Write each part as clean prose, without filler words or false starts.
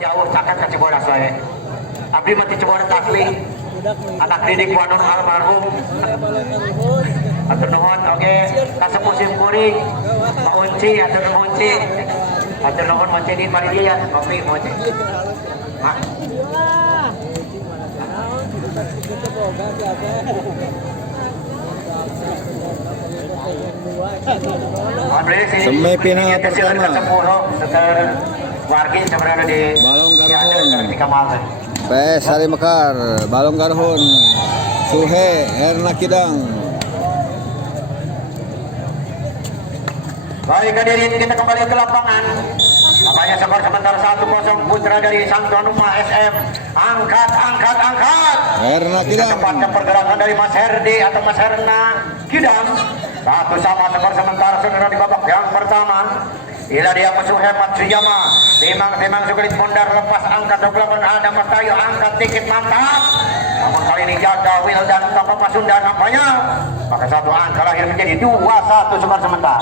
Jauh cakat ke Cibodas wae. Abdi mah ti Cibodas asli. Anak didik Wanun almarhum. Atur nuhun oge kasepuh sim kuring. Pak Unci atur nuhun Unci. Atur nuhun Unci di mari dia kopi Unci. Mak. Semai pinang pertama. Wargin sebenarnya di Balong Garhun. di Kamal. PS Sari Mekar, Balong Garhun, Suhe, Erna Kidang. Baik hadirin kita kembali ke lapangan. Nampaknya skor sementara 1-0 putra dari Sang Tuan Rumah SM. Angkat. Erna Kidang. Cepatnya pergerakan dari Mas Herdi atau Mas Herna Kidang. 1-1 skor sementara saudara di babak yang pertama. Ila dia musuh hebat Suyama. Memang sukulit mondar lepas angkat 28 ada Mas Tayo angkat dikit mantap. Namun kali ini jaga Wildan tanpa Pasunda nampaknya. Maka satu angka lahir menjadi 2-1 skor sementara.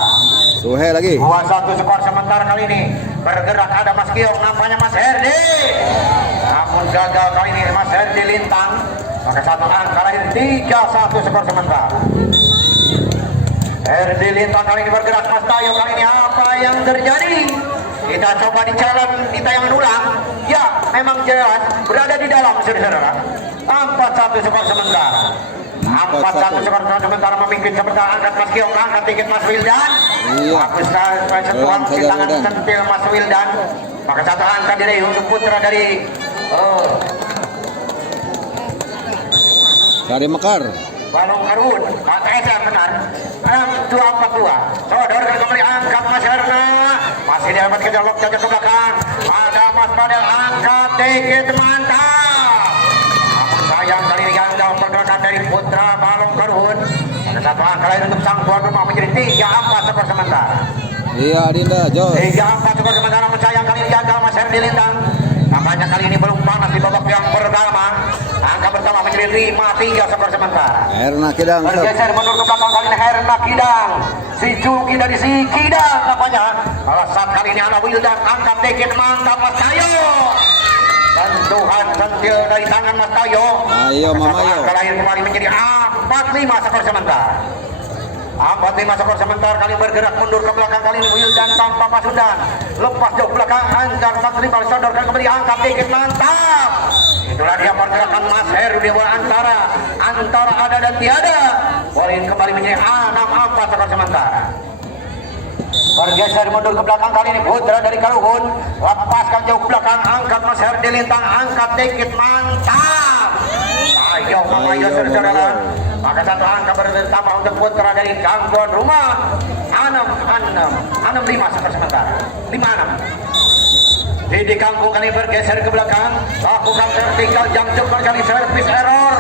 Suhe lagi. 2-1 skor sementara kali ini. Bergerak ada Mas Kiong nampaknya Mas Herdi. Namun gagal kali ini Mas Herdi lintang. Maka satu angka lahir 3-1 skor sementara. Herdi lintang kali ini bergerak Mas Tayo kali ini apa yang terjadi? Kita coba di jalan ditayangan ulang. Ya, memang jelas berada di dalam saudara-saudara. 4-1 skor sementara. 4-1 skor sementara memimpin sementara angkat Mas Kiong angkat dikit Mas Wildan. Bagus sentuhan di tangan sentil Mas Wildan. Maka satu angka dari untuk putra dari Sari Mekar. Balong Garhun, kata saya benar. 2-4-2. Saudara kembali angkat Mas Herna. Masih dapat kecolok jaga ke belakang. Ada Mas Padel angkat dikit mantap. Namun sayang kali ini gagal pergerakan dari putra Balong Garhun. Ada satu angka lain untuk Sang Tuan Rumah menjadi 3-4 skor sementara. Iya Dinda, Jos. 3-4 skor sementara. Namun sayang kali ini gagal Mas Herdi lintang. Nampaknya kali ini belum panas di babak yang pertama. Angka pertama menjadi 5-3 skor sementara. Erna Kidang. Bergeser mundur ke belakang kali ini Herna Kidang. Si Juki dari si Kidang nampaknya. Kalau saat kali ini anak Wildan angkat dikit mantap Mas Tayo. Sentuhan sentil dari tangan Mas Tayo. Ayo Mama yo. Angka lahir kembali menjadi 4-5 skor sementara. 4-5 skor sementara kali bergerak mundur ke belakang kali ini Wildan tanpa Pasundan. Lepas jauh belakang antar 4-5 sodorkan kembali angkat dikit mantap. Itulah dia pergerakan Mas Heru di bola antara ada dan tiada. Bola ini kembali menjadi 6-4 skor sementara. Bergeser mundur ke belakang kali ini putra dari Karuhun. Lepaskan jauh belakang angkat Mas Heru di lintang angkat dikit mantap. Ayo saudara. Maka satu angka bertambah untuk putra dari Sang Tuan Rumah. 6-5 skor sementara. 5-6. Di kampung kali bergeser ke belakang, lakukan vertikal jam cepat kali servis error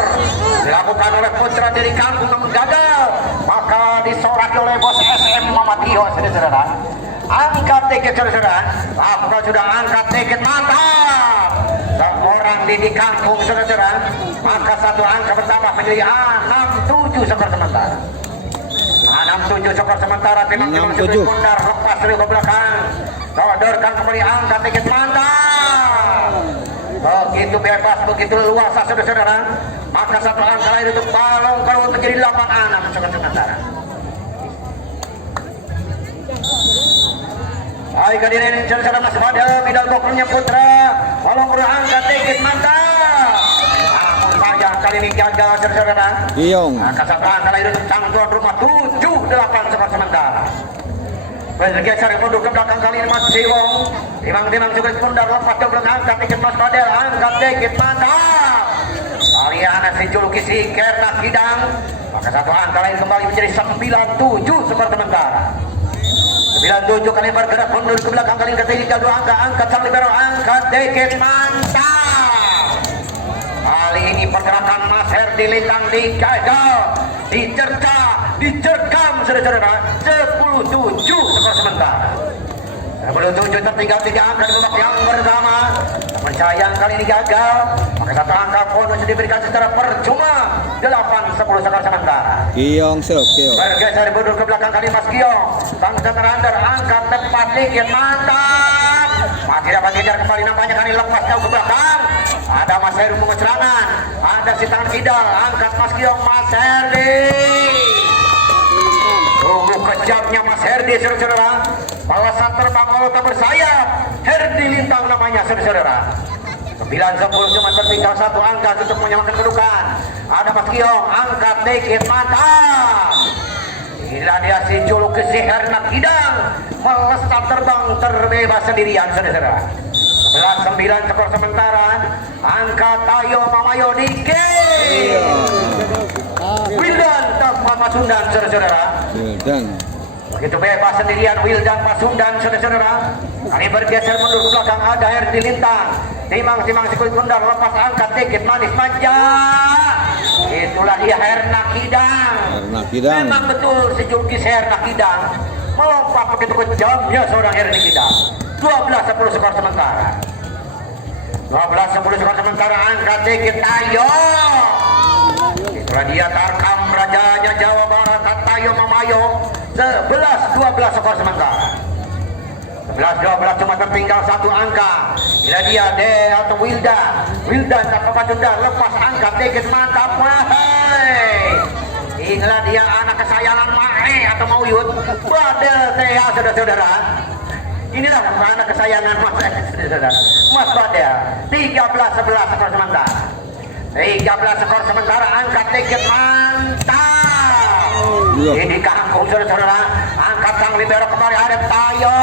dilakukan oleh putra dari kampung namun gagal, maka disoraki oleh bos SM Muhammad Tio saudara. Angkat tiket saudara, lakukan sudah angkat tiket mantap. Seorang di kampung saudara, maka satu angka bertambah menjadi 6-7 skor sementara. 6-7 skor sementara. Memang sudah pundar lepas dari ke belakang. Sodorkan kembali angkat dikit mantap. Begitu bebas, begitu luasa saudara-saudara. Maka satu angka lain untuk Balong Garhun menjadi 8-6 skor sementara. Baik hadirin saudara masih pada bidal bokulnya putra Balong Garhun angkat dikit mantap. Namun sayang kali ini gagal saudara. Kiong. Maka satu angka lain untuk Sang Tuan Rumah 7-8 skor sementara. Bergeser mundur ke belakang kali ini Mas Siwong. Timang juga pundar lepas ke belakang angkat dikit Mas Padel angkat dikit mantap. Kalian si Juluki si Kerna Kidang. Maka satu angka lain kembali menjadi 9-7 skor sementara. 9-7 kali bergerak mundur ke belakang kali ketiga dua angkat sang libero angkat dikit mantap. Kali ini pergerakan Mas Herdi lintang digagal, diterkam saudara-saudara. 10-7 skor sementara. 10-7 tertinggal 3 angka di babak yang pertama. Namun sayang kali ini gagal. Maka satu angka bonus diberikan secara percuma. 8-10 skor sementara. Kiong Kiong. Bergeser mundur ke belakang kali Mas Kiong. Sang center under angkat tepat dikit mantap. masih dapat kejar kembali nampaknya kali lepas jauh ke belakang. Ada Mas Heru serangan, ada si tangan kidal, angkat Mas Kiong, Mas Herdi. Tunggu kejamnya Mas Herdi, saudara-saudara. Balasan terbang Olota bersayap, Herdi Lintang namanya, saudara-saudara. 9-10 cuma tertinggal satu angka untuk menyamakan kedudukan. Ada Mas Kiong, angkat dikit, mantap. Gila dia si Juluk ke si Hernak Kidang, melesat terbang terbebas sendirian, saudara-saudara. 11-9 skor sementara. Angkat Tayo Mamayo dikit. Wildan tanpa Pasundan, saudara-saudara. Wildan. Begitu bebas sendirian Wildan Pasundan, saudara-saudara. Kali bergeser mundur ke belakang, ada Herdi Lintang. Timang sekali kundang, lepas angkat dikit, manis manja. Itulah dia Hernak Kidang. Hernak Kidang. Memang betul si Julkis Hernak Kidang melompat begitu kejamnya seorang Hernak Kidang. 12-10 skor sementara. 12-10 skor sementara, angkat dikit Tayo. Itulah dia Tarkam rajanya Jawa Barat, Tayo Mamayo. 11-12 skor sementara. 11-12 cuma tertinggal satu angka. Inilah dia atau Wildan tak Pasundan, lepas angkat dikit, mantap. Wahai, inilah dia anak kesayangan Mae atau Mauyut Badel Tea, saudara-saudara. Inilah anak kesayangan Mas Badel. 13-11 skor sementara. 13 skor sementara, angkat dikit, mantap. Ini kangkung, saudara-saudara. Angkat sang libero kembali, ada Tayo.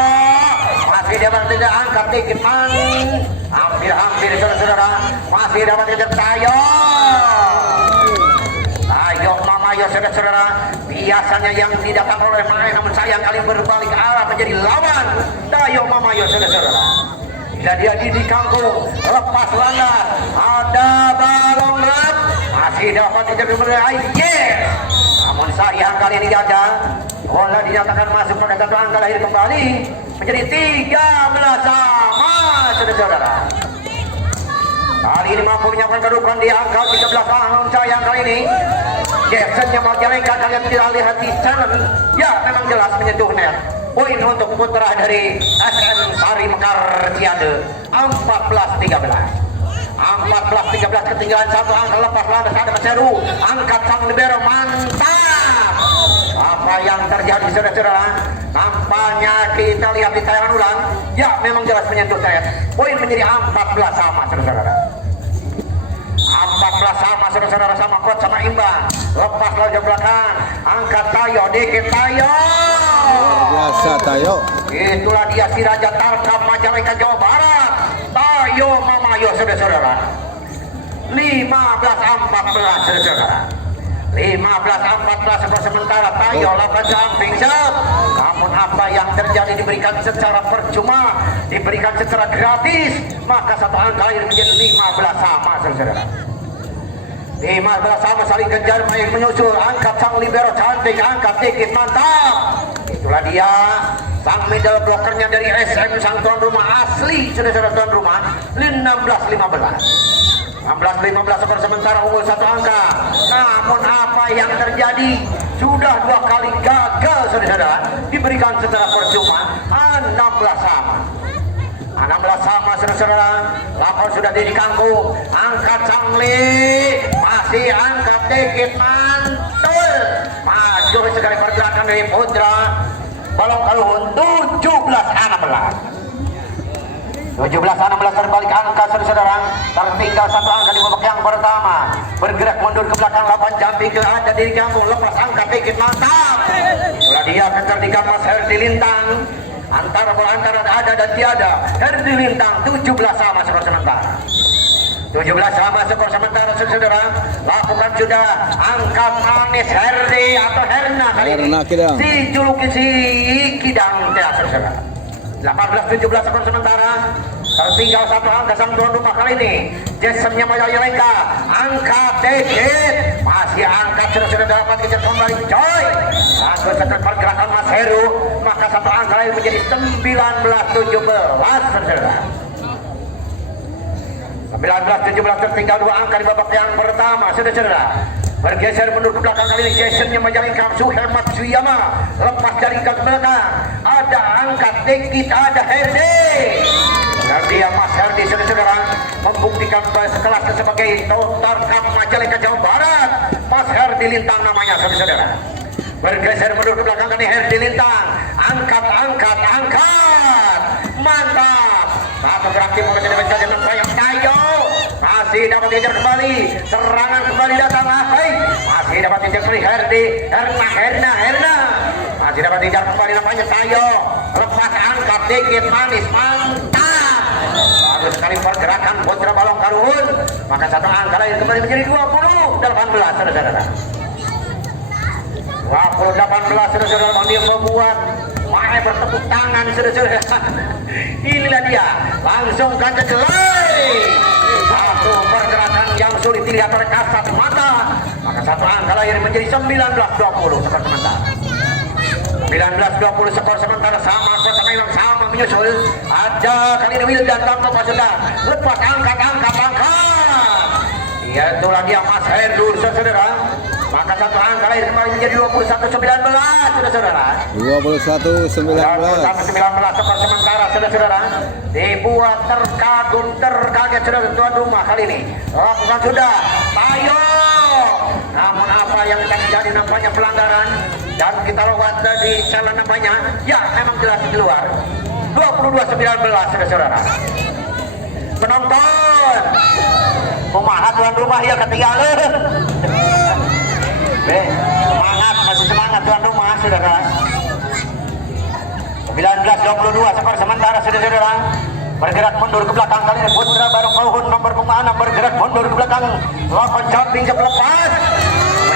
Masih dapat tidak, angkat dikit, hampir saudara-saudara. Masih dapat tidak Tayo. Tayo Mamayo, saudara-saudara. Biasanya yang didapat oleh Mae, namun sayang kali berbalik arah menjadi lawan Tayo Mamayo, saudara-saudara. Bila dia di kangkung, lepas landas, ada balong rap, masih dapat tidak berbalik. Yes. Namun sayang kali ini gagal. Bola dinyatakan masuk pada satu angka, lahir kembali menjadi 13 sama, saudara-saudara. Kali ini mampu menyampaikan kedudukan di angka 13 tahun. Sayang kali ini Jacksonnya Majalengka, kalian tidak lihat di channel. Ya, memang jelas menyentuh net. Poin untuk putra dari SM Sari Mekar Ciade, 14-13. 14-13 ketinggalan satu angka, lepas landas ada Mas Heru, angkat sang libero, mantap. Apa yang terjadi, saudara-saudara? Nampaknya kita lihat di tayangan ulang. Ya, memang jelas menyentuh net. Poin menjadi 14 sama, saudara-saudara. 14 sama, saudara-saudara, sama kot sama imbang. Lepas lalu belakang, angkat Tayo dikit, Tayo. Biasa Tayo. Itulah dia si Raja Tarkam Majalengka Jawa Barat, Tayo Mamayo, saudara-saudara. 15-14, saudara-saudara. 15-14 skor sementara. Tayo lapan samping sep. Namun apa yang terjadi, diberikan secara percuma, diberikan secara gratis, maka satu angka ini menjadi 15 sama, saudara-saudara. 15 sama, saling kejar, main menyusul. Angkat sang libero cantik, angkat dikit, mantap. Itulah dia sang middle blockernya dari SM, sang tuan rumah asli, saudara-saudara, tuan rumah. 16-15 skor sementara, unggul satu angka. Namun apa yang terjadi, sudah dua kali gagal, saudara-saudara, diberikan secara percuma. 16 sama, 16 sama, saudara-saudara. Lapor sudah di kangkung, angkat Sangli, masih angkat dikit, mantul. Maju sekali pergerakan dari Putra Balong Kaluhun. 17-16 terbalik angka, saudara-saudara. Tertinggal satu angka di babak yang pertama. Bergerak mundur ke belakang, 8 jambi ke ada di kampung, lepas angkat dikit, mantap. Itulah dia kecerdikan Mas Herdi Lintang. Antara bola antara ada dan tiada. Herdi Lintang 17 sama skor sementara. 17 sama skor sementara, saudara. Lakukan sudah angkat manis Herdi atau Herna kali ini. Si juluki si Kidang, saudara. 18-17 skor sementara. Tertinggal satu angka sang tuan rumah kali ini. Jasonnya Majalengka, angkat dikit, masih angkat, sudah dapat kejar kembali, coy. Lalu setelah pergerakan Mas Heru, maka satu angka lain menjadi 19-17, saudara. 19-17 tertinggal dua angka di babak yang pertama, saudara. Bergeser mundur ke belakang kali ini, Jasonnya Majalengka, Suher Matsuyama, lepas dari ke belakang, ada angkat dikit, ada Herdi. Dia Mas Herdi saudara membuktikan sekelas sebagai Total Cup Majalengka Jawa Barat. Mas Herdi Lintang namanya saudara. Bergeser mundur ke belakang kali Herdi Lintang. Angkat. Mantap. Satu berarti mau menjadi menjadi sayap Tayo. Masih dapat dikejar kembali. Serangan kembali datang. Masih dapat dikejar kembali Herdi. Herna. Masih dapat dikejar kembali namanya Tayo. Lepas angkat dikit manis. Mantap. Bagus sekali pergerakan Putra Balong Karun. Maka satu angka lain kembali menjadi 20-18 saudara. 20-18 saudara. Dia membuat Mae bertepuk tangan saudara. Inilah dia langsung ganda jelai. Satu pergerakan yang sulit dilihat oleh kasat mata. Maka satu angka lahir menjadi 19-20 skor sementara. 19-20 skor sementara sama memang sama menyusul. Ada kali ini Wildan tanpa sudah lepas angkat. Itulah dia Mas Hendul saudara. Maka satu angka lahir kembali menjadi 21-19 saudara. 21-19 skor sementara saudara. Dibuat terkaget saudara tuan rumah kali ini. Lakukan sudah Tayo. Namun apa yang terjadi nampaknya pelanggaran dan kita lewat di jalan nampaknya ya memang jelas keluar. 22-19 saudara. Penonton kumaha tuan rumah ya ketinggalan. Masih semangat tuan rumah saudara. 19-22 skor sementara saudara. Bergerak mundur ke belakang kali ini Putra Balong Karun nomor 5 bergerak mundur ke belakang. Lakukan jumping lepas.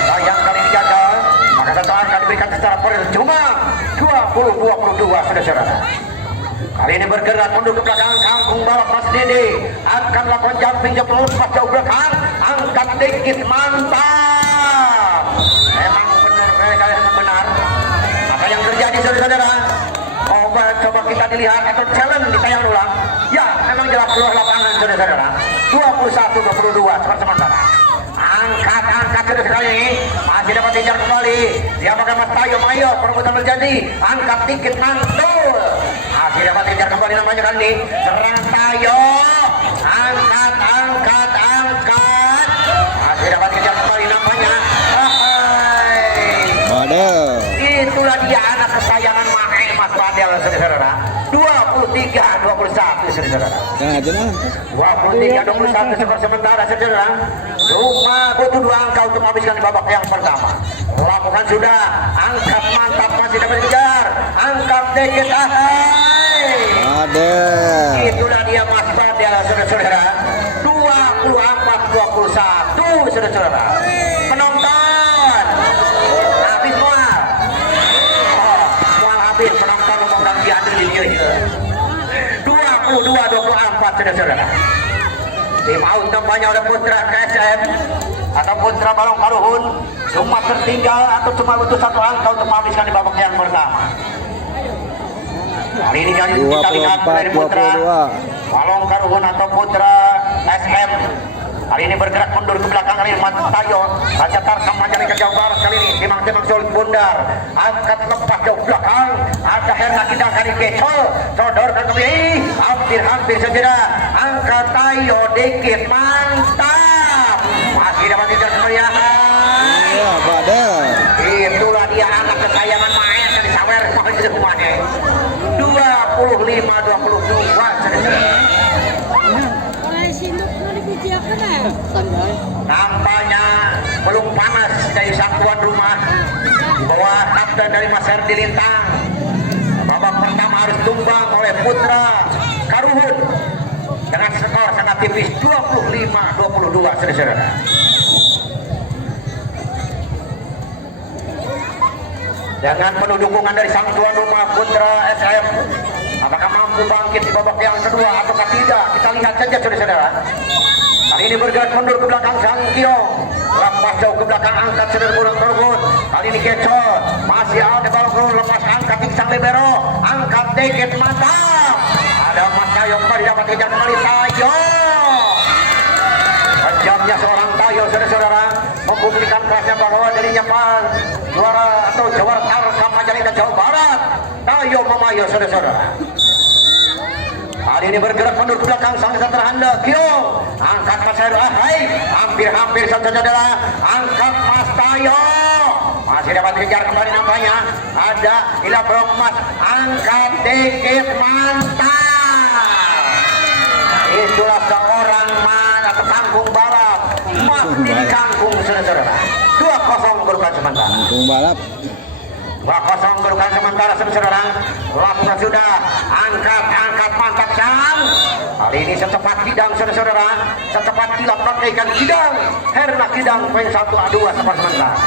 Sayang kali dijaga. Maka satu angka diberikan secara percuma. 20-22 saudara. Kali ini bergerak mundur ke belakang Kangkung balap Mas Dede. Akan lakukan jumping lepas jauh belakang. Angkat dikit mantap. Memang benar. Apa yang terjadi saudara? Coba kita dilihat atau challenge ditayang ulang. Ya, memang jelas keluar lapangan saudara. 21-22 skor sementara. Angkat sudah sekali ini. Masih dapat dikejar kembali. Dia pakai Mas Tayo Mayo. Perebutan terjadi. Angkat dikit mantul. Masih dapat dikejar kembali namanya kali ini. Serangan Tayo. Angkat. Masih dapat dikejar kembali namanya. Itulah dia anak kesayangan Mae Mas Padel saudara. 23-21 saudara. 23-21 skor sementara saudara. Cuma butuh 2 angka untuk menghabiskan di babak yang pertama. Lakukan sudah. Angkat mantap masih dapat dikejar. Angkat dikit. Itulah dia Mas Padel saudara. 24-21 saudara. Penonton habis penonton ngomong diambil ini 22-24 saudara. Tim out nampaknya oleh Putra KSM atau Putra Balong Karun cuma tertinggal atau cuma butuh 1 angka untuk menghabiskan di babak yang pertama. Kali ini kita lihat dari Putra Balong Karun atau Putra SM. Kali ini bergerak mundur ke belakang kali ini Tayo. Raja Tarsam Majalengka Jawa Barat kali ini timang sulit bundar. Angkat lepas jauh belakang. Ada Herna kita kali kecol. Sodorkan kembali. Hampir saja. Angkat Tayo dikit mantap. Masih dapat tidak semeriah. Ya, Badel. Itulah dia anak kesayangan Mae yang disawer di rumahnya. 25-22 nampaknya belum panas dari sang tuan rumah di bawah kapten dari Mas Herdi Lintang. Babak pertama harus tumbang oleh Putra Karun dengan skor sangat tipis 25-22 saudara. Dengan penuh dukungan dari sang tuan rumah Putra SM, apakah mampu bangkit di babak yang kedua ataukah tidak? Kita lihat saja saudara. Kali ini bergerak mundur ke belakang Sang Kiong. Lepas jauh ke belakang angkat saudara Balong Karun. Kali ini kecot. Masih ada Balong Karun lepas angkat sang libero. Angkat dikit mantap. Ada Mas Tayo kembali dapat kejar kembali Tayo. Kejamnya seorang Tayo saudara-saudara membuktikan kerasnya bahwa dirinya juara atau Jawa Barat Majalengka Jawa Barat. Tayo Mamayo saudara-saudara. Kali ini bergerak mundur ke belakang sang terhanda Kio. Angkat Mas Heru. Hampir saja adalah angkat Mas Tayo. Masih dapat kejar kembali nampaknya. Ada Ila Bro Mas. Angkat dikit mantap. Itulah seorang mana kangkung balap. Mati di kangkung saudara-saudara. 2-0 kedudukan sementara. Kangkung balap. 2-0 kedudukan sementara saudara. Lakukan sudah. Angkat mantap Sam. Kali ini secepat Kidang saudara-saudara. Secepat kilat pakaikan Kidang. Herna Kidang poin 1-2 skor sementara.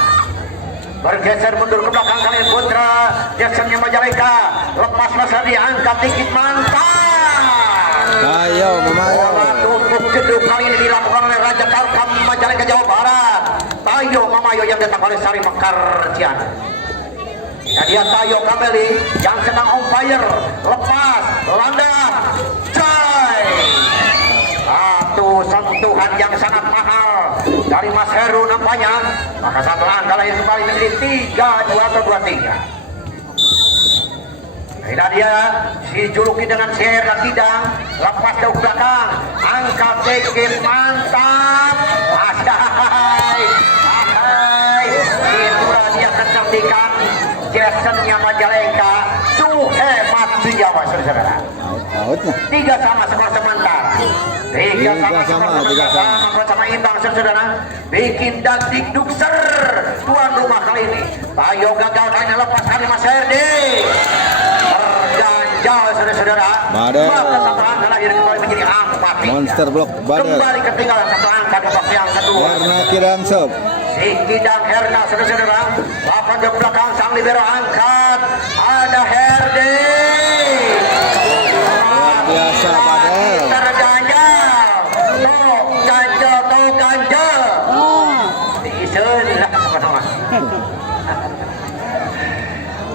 Bergeser mundur ke belakang kali ini Putra Jacksonnya Majalengka. Lepas masa diangkat dikit mantap. Ayo Mamayo. Bola tutup jeduk kali ini dilakukan oleh Raja Tarkam Majalengka Jawa Barat. Tayo Mamayo yang datang oleh Sari Mekar Cianjur. Dan dia Tayo Kameli yang sedang on fire. Lepas landas Jai. Satu sentuhan yang sangat mahal dari Mas Heru nampaknya. Maka satu angka lahir kembali menjadi 3-2 atau 2-3. Ini dia si juluki dengan si Herna Kidang. Lepas jauh belakang. Angkat dikit mantap. Asai. Itulah dia kecerdikan Jasonnya Majalengka. Hebat Jawa saudara. Outnya. 3 sama skor sementara. 3 sama imbang saudara. Bikin dan dikdukser tuan rumah kali ini. Tayo gagal hanya lepas kali Mas Herdi. Terganjal saudara-saudara. Maka satu angka lagi kembali menjadi 4-3. Monster Block Bader. Kembali ketinggalan satu angka di babak yang kedua. Herna Kidang Sob. Si Kidang Herna saudara-saudara. Lapan jauh belakang sang libero angkat. Ada Herdi. Biasa Bader. Terganjal. Ganjal. Diisen lah teman-teman.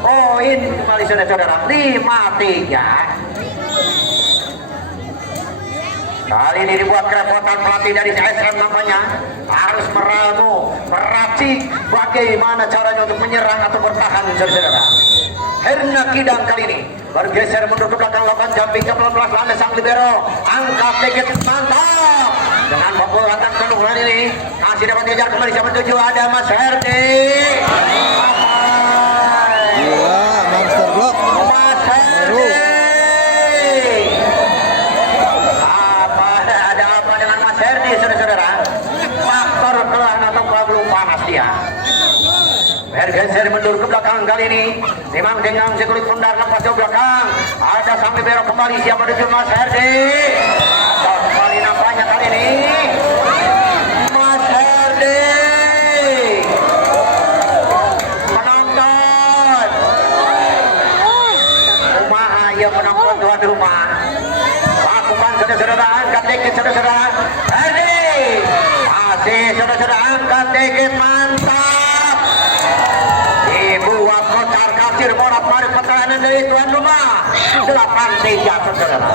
Poin kembali saudara-saudara 5-3. Kali ini dibuat kerepotan pelatih dari CSM nampaknya. Harus meramu, meracik bagaimana caranya untuk menyerang atau bertahan saudara-saudara. Herna Kidang kali ini bergeser mundur ke belakang lawan jumping ke pelan-pelan landa sang libero. Angkat dikit mantap. Dengan pembuatan penuh ini masih dapat dikejar kembali siapa tujuh ada Mas Herdi. Gila, Monster Block. Mas Herdi. Ada apa dengan Mas Herdi saudara-saudara? Faktor kelelahan atau belum panas dia. Bergeser mundur ke belakang kali ini. Memang dengan sekulit pundar lepas ke belakang. Ada sang libero kembali siapa tujuh Mas Herdi. Atau kembali nampaknya kali ini. Mas Herdi. Penonton. Rumah ayo penonton tuan rumah. Lakukan saudara-saudara angkat dikit saudara-saudara. Herdi. Masih saudara-saudara angkat dikit mantap. Dibuat kocar kacir bola pada pertahanan dari tuan rumah. 8-3 saudara.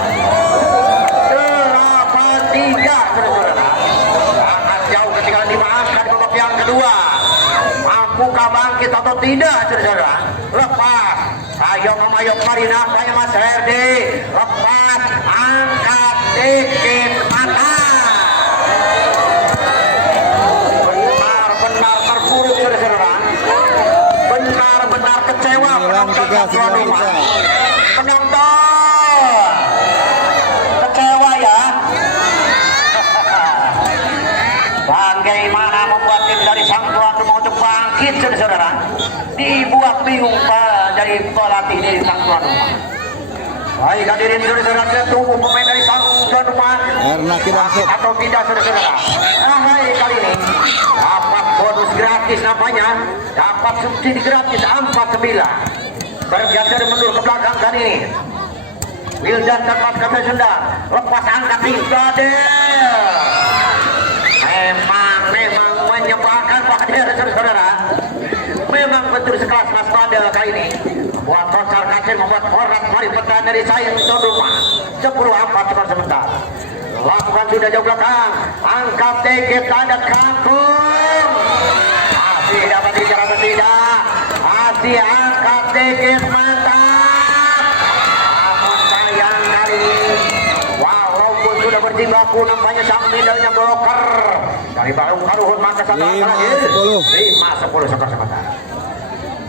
8-3 saudara. Sangat jauh ketinggalan dimaafkan babak yang kedua. Mampukah bangkit atau tidak saudara? Lepas. Ayo memayot kembali nampaknya Mas Herdi. Lepas. Angkat dikit mantap. Benar-benar terpuruk saudara. Benar-benar kecewa penonton tuan rumah. Penonton kecewa ya. Bagaimana membuat tim dari sang tuan rumah untuk bangkit saudara. Dibuat bingung dari pelatih dari sang tuan rumah. Baik hadirin saudara-saudara, tunggu pemain dari sang tuan rumah Herna Kidang Sob. atau tidak saudara-saudara. Hai kali ini dapat bonus gratis nampaknya, dapat subsidi gratis 49. Bergeser mundur ke belakang kali ini. Wildan lepas kata Sunda, lepas angkat Bader. Memang menyebalkan Bader saudara. Memang betul sekelas Mas Bader kali ini. Buat kocar kacir membuat orang mari pertahanan dari sayang tuan rumah. 10-4 skor sementara. Lakukan sudah jauh belakang. Angkat dikit ada kangkung. Masih dapat dicara atau tidak. Masih angkat dikit mantap. Namun sayang kali ini baku nampaknya sang middle-nya bloker dari Balong Karuhun, maka satu angka terakhir 5-10 skor sementara.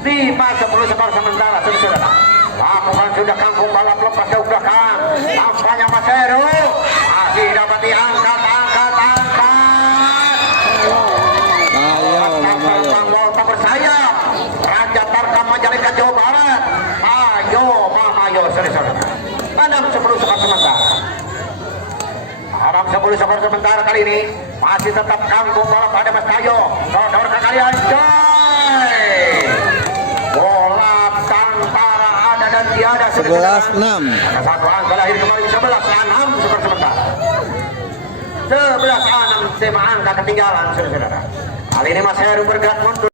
5-10 skor sementara, saudara. Lakukan sudah Kangkung balap lepas jauh belakang. Nampaknya Mas Heru masih dapat diangkat. Volta bersayap. Raja Tarkam Majalengka Jawa Barat. Ayo, saudara. 6-10 skor sementara. 6-10 skor sementara kali ini masih tetap Kangkung balap ada Mas Tayo. Dodor ke kalian coy. Bola Tantara ada dan tiada. 11-6. Ada satu angka lahir kembali 11-6 skor sementara. 11-6 tema angka ketinggalan saudara. Kali ini Mas Heru bergerak mundur.